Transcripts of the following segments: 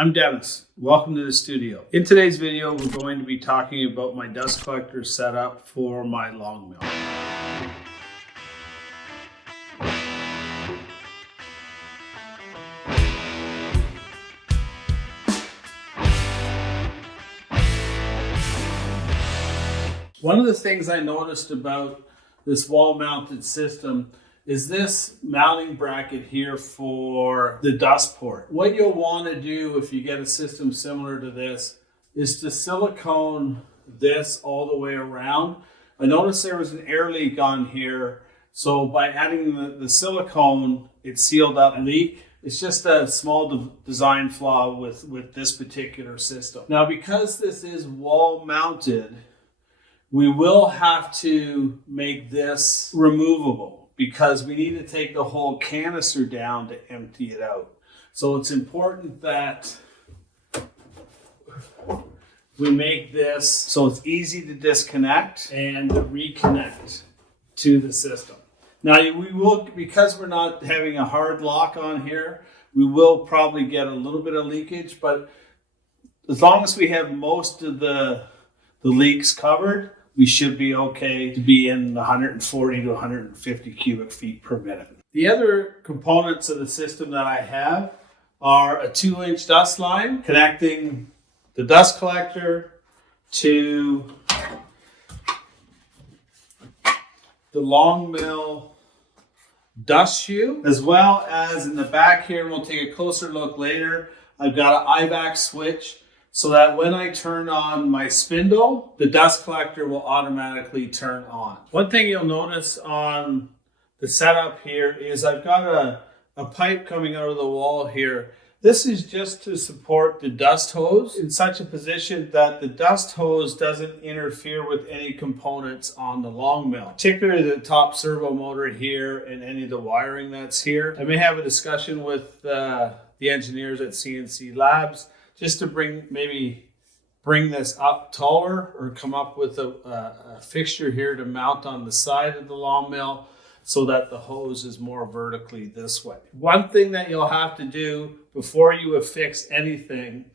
I'm Dennis. Welcome to the studio. In today's video, we're going to be talking about my dust collector setup for my long mill. One of the things I noticed about this wall-mounted system is this mounting bracket here for the dust port. What you'll want to do if you get a system similar to this is to silicone this all the way around. I noticed there was an air leak on here, so by adding the silicone, it sealed up the leak. It's just a small design flaw with this particular system. Now, because this is wall mounted, we will have to make this removable because we need to take the whole canister down to empty it out. So it's important that we make this so it's easy to disconnect and reconnect to the system. Now we will, because we're not having a hard lock on here, we will probably get a little bit of leakage, but as long as we have most of the leaks covered, we should be okay to be in 140 to 150 cubic feet per minute. The other components of the system that I have are a 2-inch dust line connecting the dust collector to the Longmill dust shoe, as well as in the back here, and we'll take a closer look later, I've got an IVAC switch so that when I turn on my spindle, the dust collector will automatically turn on. One thing you'll notice on the setup here is I've got a pipe coming out of the wall here. This is just to support the dust hose in such a position that the dust hose doesn't interfere with any components on the long mill, particularly the top servo motor here and any of the wiring that's here. I may have a discussion with the engineers at Sienci Labs just to bring this up taller or come up with a fixture here to mount on the side of the long mill so that the hose is more vertically this way. One thing that you'll have to do before you affix anything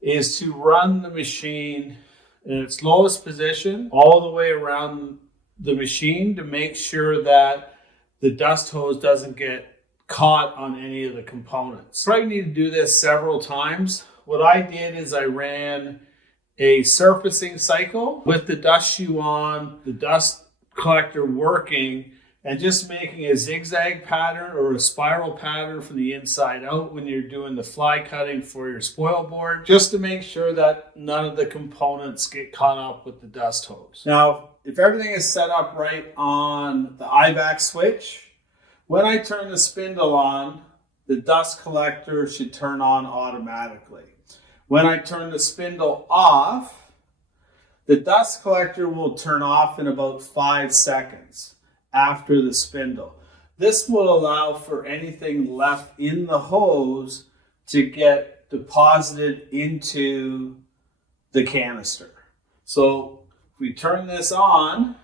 is to run the machine in its lowest position all the way around the machine to make sure that the dust hose doesn't get caught on any of the components. You probably need to do this several times. What I did is I ran a surfacing cycle with the dust shoe on, the dust collector working, and just making a zigzag pattern or a spiral pattern from the inside out when you're doing the fly cutting for your spoil board, just to make sure that none of the components get caught up with the dust hose. Now, if everything is set up right on the IVAC switch, when I turn the spindle on, the dust collector should turn on automatically. When I turn the spindle off, the dust collector will turn off in about 5 seconds after the spindle. This will allow for anything left in the hose to get deposited into the canister. So if we turn this on,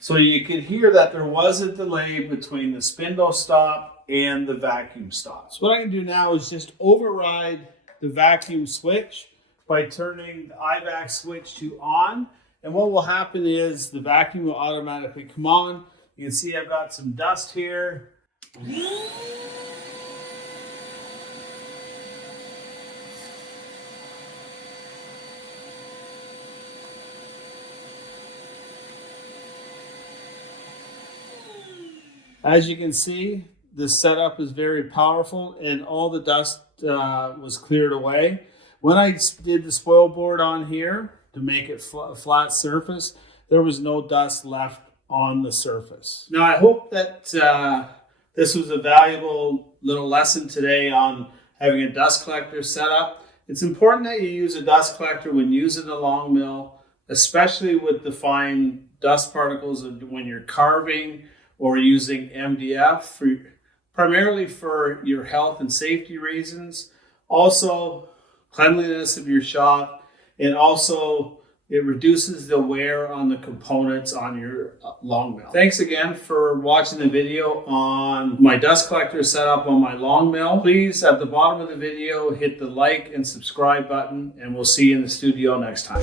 so you could hear that there was a delay between the spindle stop and the vacuum stop. So what I can do now is just override the vacuum switch by turning the IVAC switch to on. And what will happen is the vacuum will automatically come on. You can see I've got some dust here. As you can see, this setup is very powerful and all the dust was cleared away. When I did the spoil board on here to make it a flat surface, there was no dust left on the surface. Now, I hope that this was a valuable little lesson today on having a dust collector set up. It's important that you use a dust collector when using the long mill, especially with the fine dust particles when you're carving or using MDF, primarily for your health and safety reasons. Also, cleanliness of your shop, and also it reduces the wear on the components on your Longmill. Thanks again for watching the video on my dust collector setup on my Longmill. Please, at the bottom of the video, hit the like and subscribe button, and we'll see you in the studio next time.